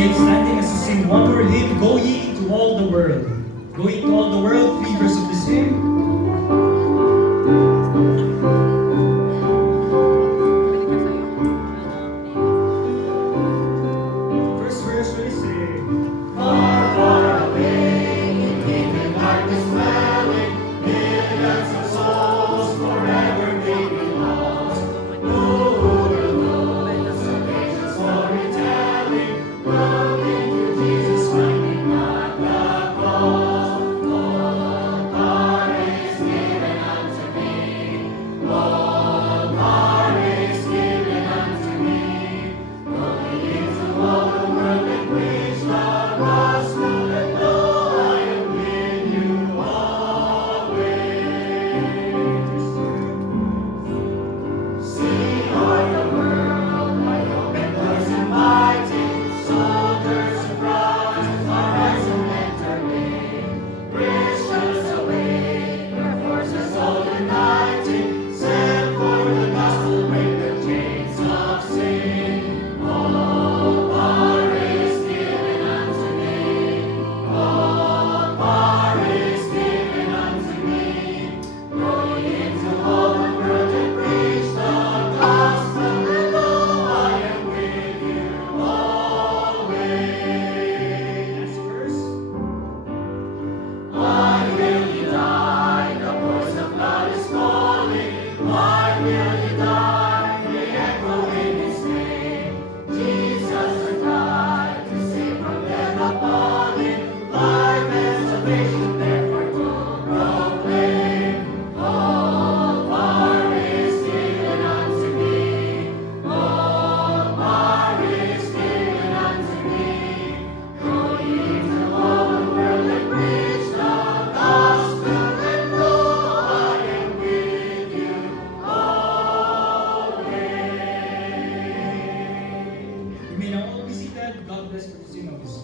remain standing as we sing one more hymn, Go Ye into All the World. Go ye into all the world, three verses of this hymn. First verse, we sing. Far, far away, in deep and darkness dwelling, millions of souls forever may be lost. Who will know salvation's storytelling, looking to Jesus, finding not the cross. All power is given unto me. All power is given unto me. Going into all the world and preach the gospel, and know I am with you always. Sing o'er the world, wide open doors inviting, soldiers of Christ are rising and turning. Christians awake, your forces all uniting, send forth the gospel, break the chains of sin. All power is given unto me. All power is given unto me. Going into all the world and preach the gospel, and know I am with you always. Next verse. Why will you die? The voice of God is calling. Why will you die? The echo in His name. Jesus has died to save from death appalling. Life and salvation therefore to proclaim. All power is given unto me. All power is given unto me. Go ye into all the world and preach the gospel, and know I am with you always. You may now all be seated. God bless for the sing of this.